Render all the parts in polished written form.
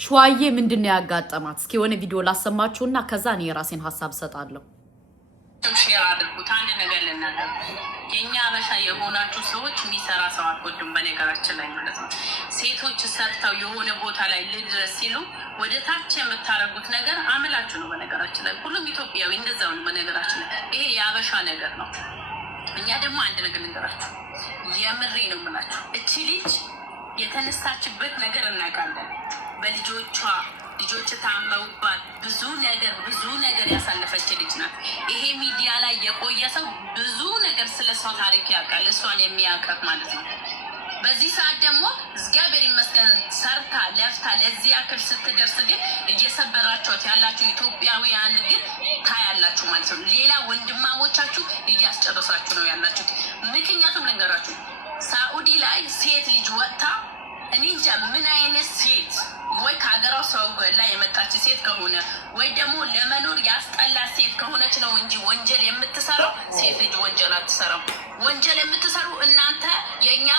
ሸዋዬ ምንድነው ያጋጠማት? እስኪ የሆነ ቪዲዮ ላሰማችሁና ከዛ እኔ የራሴን ሐሳብ ሰጣለሁ። ሼር አድርጉት። አንድ ነገር ልናገር፣ የኛ አበሻ የሆናችሁ ሰዎች የሚሰራ ሰው አትወዱም። በነገራችን ላይ ማለት ነው ሴቶች ሰርተው የሆነ ቦታ ላይ ልድረስ ሲሉ ወደ ታች የምታረጉት ነገር አመላችሁ ነው። በነገራችን ላይ ሁሉም ኢትዮጵያዊ እንደዛው ነው። በነገራችን ላይ ይሄ የአበሻ ነገር ነው። እኛ ደግሞ አንድ ነገር ልንገራችሁ፣ የምሬ ነው የምላችሁ። እቺ ልጅ የተነሳችበት ነገር እናውቃለን። ልጆች ታመውባት ብዙ ነገር ያሳለፈች ልጅ ናት። ይሄ ሚዲያ ላይ የቆየ ሰው ብዙ ነገር ስለሷ ታሪክ ያውቃል፣ እሷን የሚያውቃት ማለት ነው። በዚህ ሰዓት ደግሞ እግዚአብሔር ይመስገን ሰርታ ለፍታ ለዚህ ያክል ስትደርስ ግን እየሰበራችሁት ያላችሁ ኢትዮጵያውያን ግን ታያላችሁ ማለት ነው። ሌላ ወንድማሞቻችሁ እያስጨረሳችሁ ነው ያላችሁት። ምክንያቱም ልንገራችሁ፣ ሳኡዲ ላይ ሴት ልጅ ወጥታ እኔ እንጃ ምን አይነት ሴት ወይ ከሀገሯ ሰው ላይ የመጣች ሴት ከሆነ ወይ ደግሞ ለመኖር ያስጠላ ሴት ከሆነች ነው እንጂ ወንጀል የምትሰራው ሴት ልጅ ወንጀል አትሰራም። ወንጀል የምትሰሩ እናንተ የኛ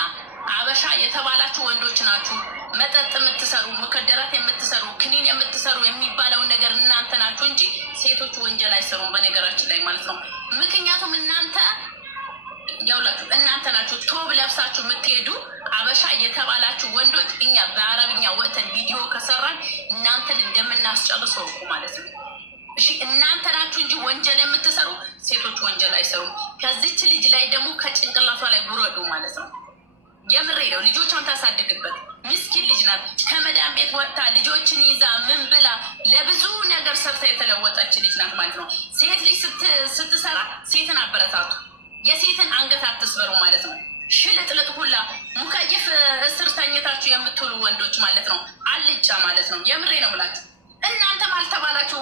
አበሻ የተባላችሁ ወንዶች ናችሁ። መጠጥ የምትሰሩ፣ ሙከደራት የምትሰሩ፣ ክኒን የምትሰሩ የሚባለውን ነገር እናንተ ናችሁ እንጂ ሴቶች ወንጀል አይሰሩም። በነገራችን ላይ ማለት ነው። ምክንያቱም እናንተ ናችሁ ቶብ ለብሳችሁ የምትሄዱ አበሻ የተባላችሁ ወንዶች እኛ በአረብኛ ወጥተን ቪዲዮ ከሰራን እናንተን እንደምናስጨርሰው ማለት ነው። እሺ እናንተ ናችሁ እንጂ ወንጀል የምትሰሩ ሴቶች ወንጀል አይሰሩም። ከዚች ልጅ ላይ ደግሞ ከጭንቅላቷ ላይ ጉረዱ ማለት ነው። የምሬ ነው። ልጆቿን ታሳድግበት ምስኪን ልጅ ናት። ከመዳን ቤት ወጥታ ልጆችን ይዛ ምን ብላ ለብዙ ነገር ሰርታ የተለወጠች ልጅ ናት ማለት ነው። ሴት ልጅ ስትሰራ ሴትን አበረታቱ። የሴትን አንገት አትስበሩ ማለት ነው። ሽልጥልጥ ሁላ ሙከይፍ እስር ተኝታችሁ የምትውሉ ወንዶች ማለት ነው። አልጫ ማለት ነው። የምሬ ነው ብላችሁ እናንተም አልተባላችሁ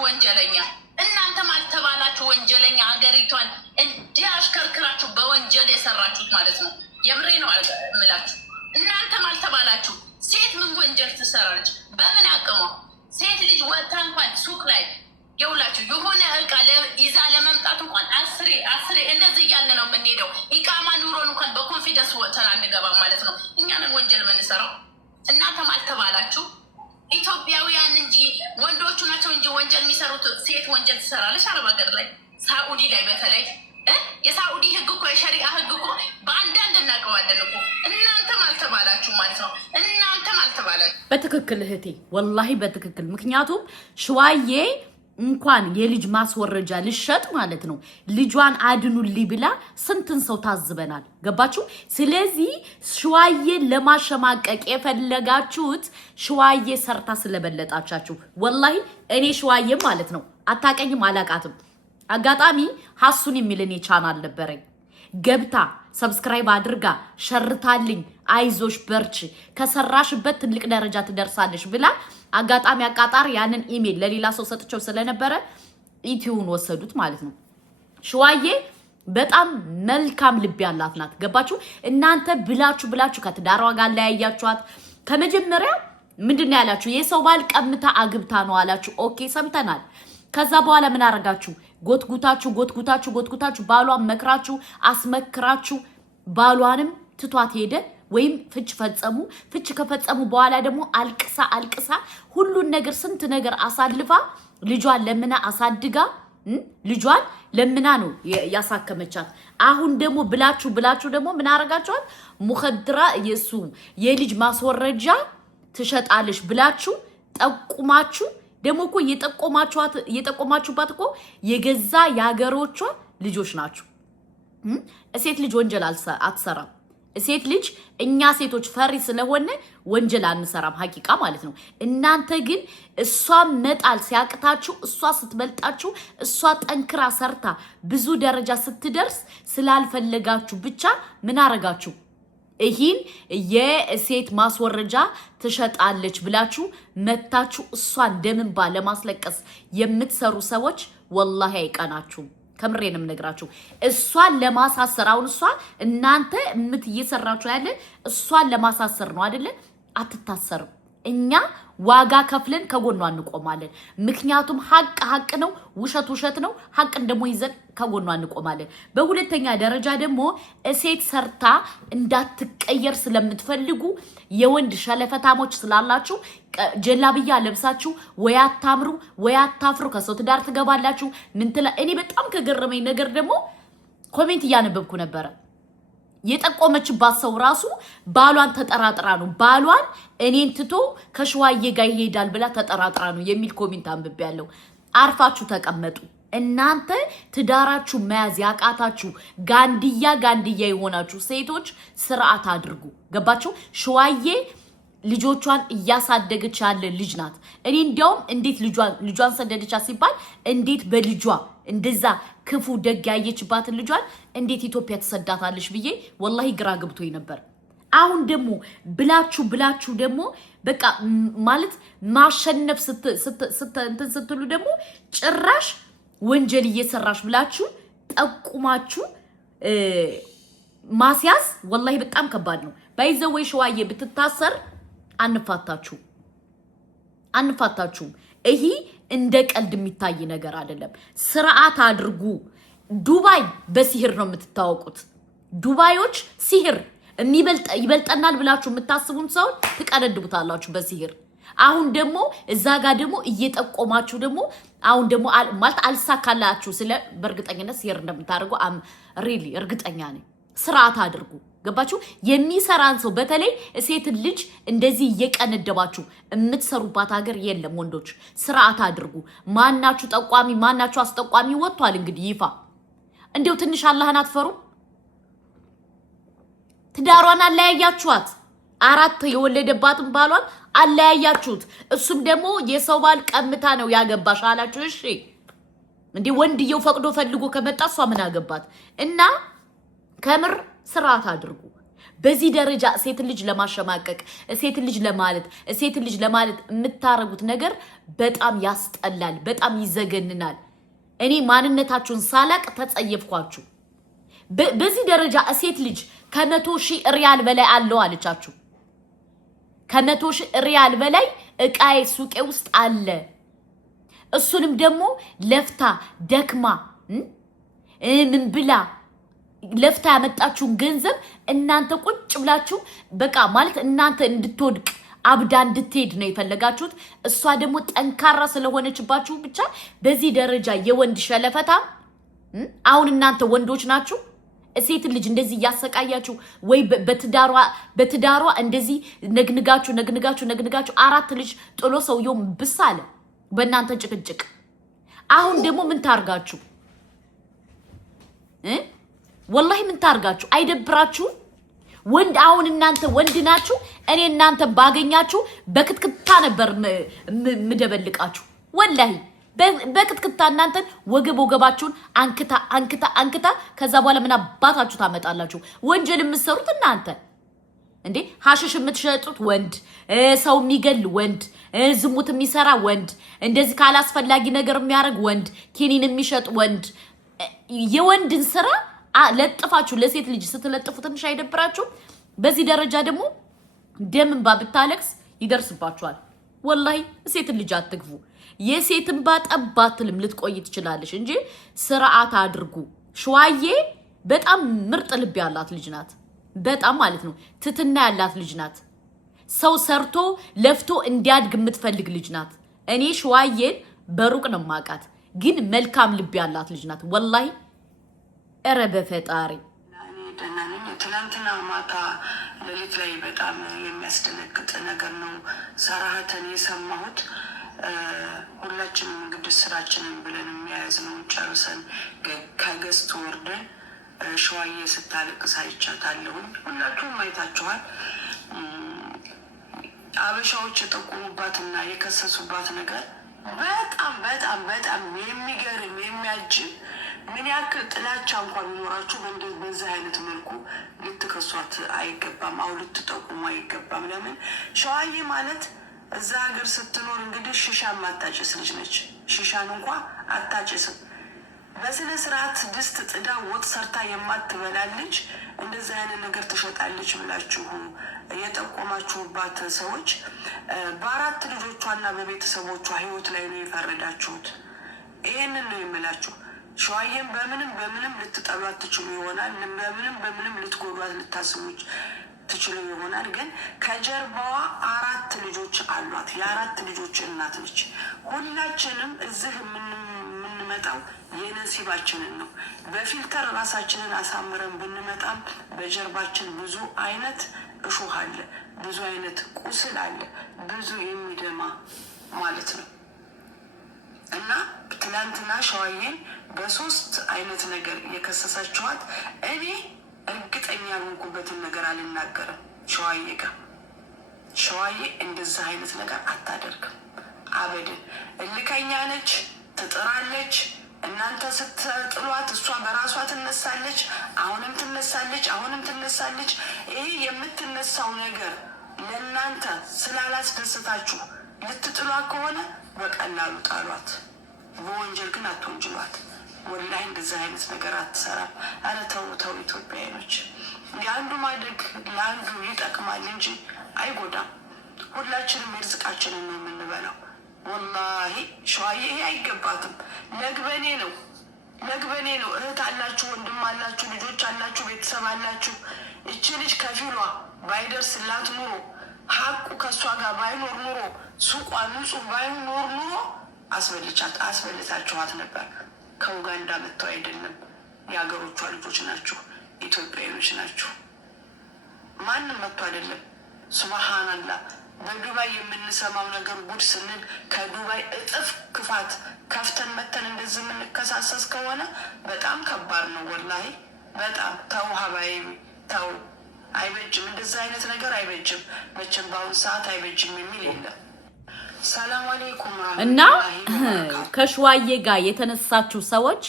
ወንጀለኛ ሀገሪቷን እንዲያሽከርክራችሁ በወንጀል የሰራችሁት ማለት ነው። የምሬ ነው ምላችሁ። እናንተም አልተባላችሁ። ሴት ምን ወንጀል ትሰራለች? በምን አቅሟ? ሴት ልጅ ወጥታ እንኳን ሱቅ ላይ የውላችሁ የሆነ እቃ ይዛ ለመምጣት እንኳን አስሬ እንደዚህ እያለ ነው የምንሄደው። ኢቃማ ኑሮን እንኳን በኮንፊደንስ ወጥተን አንገባም ማለት ነው። እኛንን ወንጀል የምንሰራው እናንተም አልተባላችሁ። ኢትዮጵያውያን እንጂ ወንዶቹ ናቸው እንጂ ወንጀል የሚሰሩት። ሴት ወንጀል ትሰራለች አረብ ሀገር ላይ ሳኡዲ ላይ በተለይ የሳኡዲ ህግ እኮ የሸሪአ ህግ እኮ በአንዳንድ እናውቀዋለን እኮ። እናንተም አልተባላችሁ ማለት ነው። እናንተም አልተባላችሁ። በትክክል እህቴ፣ ወላሂ በትክክል። ምክንያቱም ሸዋዬ እንኳን የልጅ ማስወረጃ ልሸጥ ማለት ነው ልጇን አድኑልኝ ብላ ስንትን ሰው ታዝበናል። ገባችሁ? ስለዚህ ሸዋዬን ለማሸማቀቅ የፈለጋችሁት ሸዋዬ ሰርታ ስለበለጣቻችሁ። ወላሂ እኔ ሸዋዬ ማለት ነው አታቀኝም፣ አላቃትም። አጋጣሚ ሀሱን የሚል እኔ ቻናል ነበረኝ። ገብታ ሰብስክራይብ አድርጋ ሸርታልኝ አይዞሽ በርቺ ከሰራሽበት ትልቅ ደረጃ ትደርሳለሽ ብላ አጋጣሚ አቃጣሪ ያንን ኢሜል ለሌላ ሰው ሰጥቸው ስለነበረ ኢትዮን ወሰዱት ማለት ነው። ሸዋዬ በጣም መልካም ልብ ያላት ናት። ገባችሁ? እናንተ ብላችሁ ከትዳሯ ጋር ለያያችኋት። ከመጀመሪያ ምንድነው ያላችሁ? የሰው ባል ቀምታ አግብታ ነው አላችሁ። ኦኬ ሰምተናል። ከዛ በኋላ ምን አረጋችሁ? ጎትጉታችሁ ባሏን መክራችሁ አስመክራችሁ ባሏንም ትቷት ሄደ ወይም ፍች ፈጸሙ። ፍች ከፈጸሙ በኋላ ደግሞ አልቅሳ ሁሉን ነገር ስንት ነገር አሳልፋ ልጇን ለምና አሳድጋ ልጇን ለምና ነው ያሳከመቻት። አሁን ደግሞ ብላችሁ ደግሞ ምን አረጋችኋት? ሙኸድራ የልጅ ማስወረጃ ትሸጣለሽ ብላችሁ ጠቁማችሁ ደግሞ እኮ የጠቆማችሁባት እኮ የገዛ የሀገሮቿ ልጆች ናችሁ። ሴት ልጅ ወንጀል አትሰራም። ሴት ልጅ እኛ ሴቶች ፈሪ ስለሆነ ወንጀል አንሰራም፣ ሀቂቃ ማለት ነው። እናንተ ግን እሷ መጣል ሲያቅታችሁ፣ እሷ ስትበልጣችሁ፣ እሷ ጠንክራ ሰርታ ብዙ ደረጃ ስትደርስ ስላልፈለጋችሁ ብቻ ምን አረጋችሁ? ይህን የሴት ማስወረጃ ትሸጣለች ብላችሁ መታችሁ እሷን ደምንባ ለማስለቀስ የምትሰሩ ሰዎች ወላሂ አይቀናችሁም። ከምሬንም ነግራችሁ እሷን ለማሳሰር አሁን እናንተ እየሰራችሁ ያለ እሷን ለማሳሰር ነው አይደለ? አትታሰርም። እኛ ዋጋ ከፍለን ከጎኗ እንቆማለን ምክንያቱም ሐቅ ነው ውሸት ነው ሐቅን ደግሞ ይዘን ከጎኗ እንቆማለን በሁለተኛ ደረጃ ደግሞ ሴት ሰርታ እንዳትቀየር ስለምትፈልጉ የወንድ ሸለፈታሞች ስላላችሁ ጀላብያ ለብሳችሁ ወይ አታምሩ ወይ አታፍሩ ከሰው ትዳር ትገባላችሁ እኔ በጣም ከገረመኝ ነገር ደግሞ ኮሜንት ያነበብኩ ነበር የጠቆመችባት ሰው ራሱ ባሏን ተጠራጥራ ነው ባሏን እኔን ትቶ ከሽዋዬ ጋር ይሄዳል ብላ ተጠራጥራ ነው የሚል ኮሜንት አንብቤያለሁ አርፋችሁ ተቀመጡ እናንተ ትዳራችሁ መያዝ ያቃታችሁ ጋንዲያ የሆናችሁ ሴቶች ስርዓት አድርጉ ገባችሁ ሽዋዬ ልጆቿን እያሳደገች ያለ ልጅ ናት እኔ እንዲያውም እንዴት ልጇን ሰደደቻ ሲባል እንዴት በልጇ እንደዛ ክፉ ደግ ያየችባትን ልጇን እንዴት ኢትዮጵያ ተሰዳታለሽ ብዬ ወላሂ ግራ ገብቶኝ ነበር አሁን ደግሞ ብላችሁ ደግሞ በቃ ማለት ማሸነፍ ስትሉ ደግሞ ጭራሽ ወንጀል እየሰራሽ ብላችሁ ጠቁማችሁ ማስያዝ ወላሂ በጣም ከባድ ነው ባይዘው ሽዋዬ ብትታሰር አንፋታችሁ ይሄ እንደ ቀልድ የሚታይ ነገር አይደለም ስርዓት አድርጉ ዱባይ በሲህር ነው የምትታወቁት ዱባዮች ሲህር ይበልጠናል ብላችሁ የምታስቡን ሰው ትቀነድቡታላችሁ በሲህር አሁን ደግሞ እዛ ጋር ደግሞ እየጠቆማችሁ ደግሞ አሁን ደግሞ ማለት አልሳካላችሁ ስለ በርግጠኝነት ሲህር እንደምታደርጉ ሪሊ እርግጠኛ ነኝ ስርዓት አድርጉ ገባችሁ የሚሰራን ሰው በተለይ ሴት ልጅ እንደዚህ እየቀነደባችሁ የምትሰሩባት ሀገር የለም ወንዶች ስርዓት አድርጉ ማናችሁ ጠቋሚ ማናችሁ አስጠቋሚ ወጥቷል እንግዲህ ይፋ እንደው ትንሽ አላህን አትፈሩ ትዳሯን አለያያችኋት አራት የወለደባትን ባሏን አለያያችሁት እሱም ደግሞ የሰው ባል ቀምታ ነው ያገባሽ አላችሁ እሺ እንዴ ወንድየው ፈቅዶ ፈልጎ ከመጣ እሷ ምን አገባት እና ከምር ስርዓት አድርጉ በዚህ ደረጃ ሴት ልጅ ለማሸማቀቅ ሴት ልጅ ለማለት የምታረጉት ነገር በጣም ያስጠላል በጣም ይዘገንናል እኔ ማንነታችሁን ሳላቅ ተጸየፍኳችሁ በዚህ ደረጃ ሴት ልጅ ከ100,000 ሪያል በላይ አለው አለቻችሁ ከ100,000 ሪያል በላይ እቃዬ ሱቄ ውስጥ አለ እሱንም ደግሞ ለፍታ ደክማ ምን ብላ ለፍታ ያመጣችሁን ገንዘብ እናንተ ቁጭ ብላችሁ በቃ ማለት እናንተ እንድትወድቅ አብዳ እንድትሄድ ነው የፈለጋችሁት እሷ ደግሞ ጠንካራ ስለሆነችባችሁ ብቻ በዚህ ደረጃ የወንድ ሸለፈታ አሁን እናንተ ወንዶች ናችሁ ሴት ልጅ እንደዚህ ያሰቃያችሁ ወይ በትዳሯ እንደዚህ ነግንጋችሁ አራት ልጅ ጥሎ ሰውየው ብሳለ በእናንተ ጭቅጭቅ አሁን ደግሞ ምን ታርጋችሁ ወላሂ ምን ታርጋችሁ አይደብራችሁ ወንድ አሁን እናንተ ወንድ ናችሁ እኔ እናንተ ባገኛችሁ በክትክታ ነበር ምደበልቃችሁ ወላሂ በክትክታ እናንተ ወገባችሁን አንክታ ከዛ በኋላ ምን አባታችሁ ታመጣላችሁ ወንጀል የምትሰሩት እናንተ እንዴ ሐሽሽ የምትሸጡት ወንድ ሰው የሚገል ወንድ ዝሙት የሚሰራ ወንድ እንደዚህ ካላስፈላጊ ነገር የሚያደርግ ወንድ ኪኒን የሚሸጥ ወንድ የወንድን ስራ ለጥፋችሁ ለሴት ልጅ ስትለጥፉ ትንሽ አይደብራችሁ በዚህ ደረጃ ደግሞ ደምን ባብታለክስ ይደርስባችኋል ወላሂ ሴት ልጅ አትግፉ የሴትን ባጠባትልም ልትቆይ ትችላለሽ እንጂ ስርዓት አድርጉ ሽዋዬ በጣም ምርጥ ልብ ያላት ልጅ ናት በጣም ማለት ነው ትትና ያላት ልጅ ናት ሰው ሰርቶ ለፍቶ እንዲያድግ የምትፈልግ ልጅ ናት እኔ ሽዋዬን በሩቅ ነው ማቃት ግን መልካም ልብ ያላት ልጅ ናት ወላሂ እረበ ፈጣሪ ትናንትና ማታ ሌሊት ላይ በጣም የሚያስደነግጥ ነገር ነው ሰራህተን የሰማሁት ሁላችንም እንግዲህ ስራችንን ብለን የሚያያዝነው ጨርሰን ከገዝት ወርደን ሽዋዬ ስታለቅስ አይቻታለሁ ሁላችሁም አይታችኋል አበሻዎች የጠቁሙባትና የከሰሱባት ነገር በጣም የሚገርም የሚያጅብ ምን ያክል ጥላቻ እንኳን ቢኖራችሁ በዚህ አይነት መልኩ ልትከሷት አይገባም አው ልትጠቁሙ አይገባም ለምን ሸዋዬ ማለት እዛ ሀገር ስትኖር እንግዲህ ሽሻ ማታጨስ ልጅ ነች ሽሻን እንኳን አታጨስም በስነ ስርዓት ድስት ጥዳ ወጥ ሰርታ የማትበላ ልጅ እንደዚህ አይነት ነገር ትሸጣለች ብላችሁ የጠቆማችሁባት ሰዎች በአራት ልጆቿና በቤተሰቦቿ ህይወት ላይ ነው የፈረዳችሁት። ይሄንን ነው የምላችሁ። ሸዋዬን በምንም ልትጠሏት ትችሉ ይሆናል። በምንም ልትጎዷት ልታስቡች ትችሉ ይሆናል። ግን ከጀርባዋ 4 ልጆች አሏት። የ4 ልጆች እናት ነች። ሁላችንም እዚህ የምንመጣው የነሲባችንን ነው። በፊልተር ራሳችንን አሳምረን ብንመጣም በጀርባችን ብዙ አይነት እሾህ አለ፣ ብዙ አይነት ቁስል አለ፣ ብዙ የሚደማ ማለት ነው። እና ትናንትና ሸዋዬን በ3 አይነት ነገር የከሰሰችኋት እኔ እርግጠኛ ያልሆንኩበትን ነገር አልናገርም። ሸዋዬ እንደዚህ አይነት ነገር አታደርግም አበድን። እልከኛ ነች፣ ትጥራለች። እናንተ ስትጥሏት እሷ በራሷ ትነሳለች፣ አሁንም ትነሳለች። ይሄ የምትነሳው ነገር ለእናንተ ስላላስደሰታችሁ ልትጥሏት ከሆነ በቀላሉ ጣሏት። በወንጀል ግን አትወንጅሏት። ወላሂ እንደዚህ አይነት ነገር አትሰራም። አረ ተው ኢትዮጵያኖች፣ የአንዱ ማደግ ለአንዱ ይጠቅማል እንጂ አይጎዳም። ሁላችንም የርዝቃችንን ነው የምንበላው። ወላሂ ሸዋዬ ይሄ አይገባትም። ለግበኔ ነው። እህት አላችሁ፣ ወንድም አላችሁ፣ ልጆች አላችሁ፣ ቤተሰብ አላችሁ። እቺ ልጅ ከፊሏ ባይደርስላት ኑሮ፣ ሀቁ ከእሷ ጋር ባይኖር ኑሮ፣ ሱቋ ንጹህ ባይኖር ኑሮ አስበልታችኋት ነበር። ከኡጋንዳ መጥተው አይደለም፣ የሀገሮቿ ልጆች ናችሁ፣ ኢትዮጵያዊዎች ናችሁ። ማንም መጥቶ አይደለም። ሱብሃንአላህ። በዱባይ የምንሰማው ነገር ጉድ ስንል ከዱባይ እጥፍ ክፋት ከፍተን መተን እንደዚህ የምንከሳሰስ ከሆነ በጣም ከባድ ነው። ወላሂ በጣም ተው ሀባይ ተው። አይበጅም፣ እንደዚህ አይነት ነገር አይበጅም። መቼም በአሁኑ ሰዓት አይበጅም የሚል የለም። ሰላም አለይኩም። እና ከሸዋዬ ጋር የተነሳችሁ ሰዎች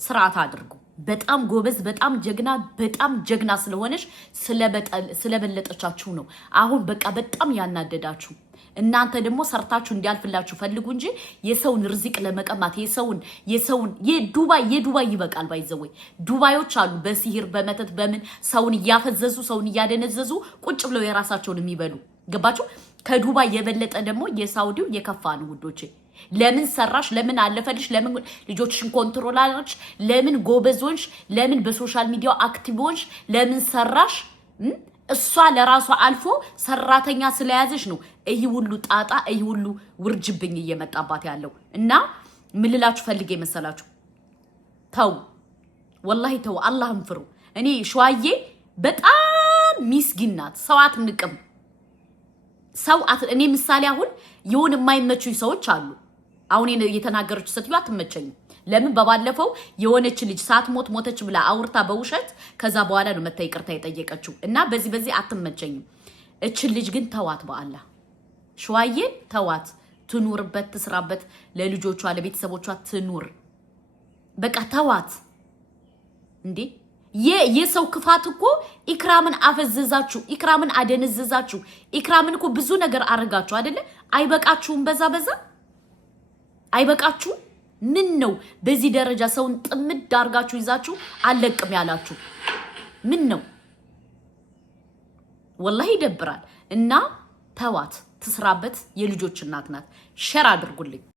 ስርዓት አድርጉ። በጣም ጎበዝ፣ በጣም ጀግና ስለሆነች ስለበለጠቻችሁ ነው አሁን በቃ በጣም ያናደዳችሁ። እናንተ ደግሞ ሰርታችሁ እንዲያልፍላችሁ ፈልጉ እንጂ የሰውን ርዚቅ ለመቀማት የሰውን የዱባይ ይበቃል። ባይዘወይ ዱባዮች አሉ በሲሂር በመተት በምን ሰውን እያፈዘዙ ሰውን እያደነዘዙ ቁጭ ብለው የራሳቸውን የሚበሉ ገባችሁ? ከዱባይ የበለጠ ደግሞ የሳውዲው የከፋ ነው ውዶቼ። ለምን ሰራሽ? ለምን አለፈልሽ? ለምን ልጆችሽን ኮንትሮል አድርግሽ? ለምን ጎበዞንሽ? ለምን በሶሻል ሚዲያው አክቲቭ ለምን ሰራሽ? እሷ ለራሷ አልፎ ሰራተኛ ስለያዘሽ ነው ይሄ ሁሉ ጣጣ፣ ይሄ ሁሉ ውርጅብኝ እየመጣባት ያለው። እና ምን ልላችሁ ፈልጌ መሰላችሁ? ተው ወላሂ ተው፣ አላህን ፍሩ። እኔ ሸዋዬ በጣም ሚስኪን ናት። ሰው አትንቅም። እኔ ምሳሌ አሁን የሆነ የማይመቹኝ ሰዎች አሉ። አሁን የተናገረች ሴትዮ አትመቸኝም። ለምን? በባለፈው የሆነች ልጅ ሞተች ብላ አውርታ በውሸት ከዛ በኋላ ነው መታ ይቅርታ የጠየቀችው። እና በዚህ አትመቸኝም። እችን ልጅ ግን ተዋት፣ በአላህ ሸዋዬን ተዋት። ትኑርበት፣ ትስራበት፣ ለልጆቿ ለቤተሰቦቿ ትኑር። በቃ ተዋት እንዴ። የሰው ክፋት እኮ ኢክራምን አፈዘዛችሁ፣ ኢክራምን አደነዘዛችሁ፣ ኢክራምን እኮ ብዙ ነገር አረጋችሁ አይደለ? አይበቃችሁም? በዛ አይበቃችሁም? ምን ነው በዚህ ደረጃ ሰውን ጥምድ አርጋችሁ ይዛችሁ አለቅም ያላችሁ? ምን ነው? ወላሂ ይደብራል። እና ተዋት፣ ትስራበት። የልጆች እናት ናት። ሸር አድርጉልኝ።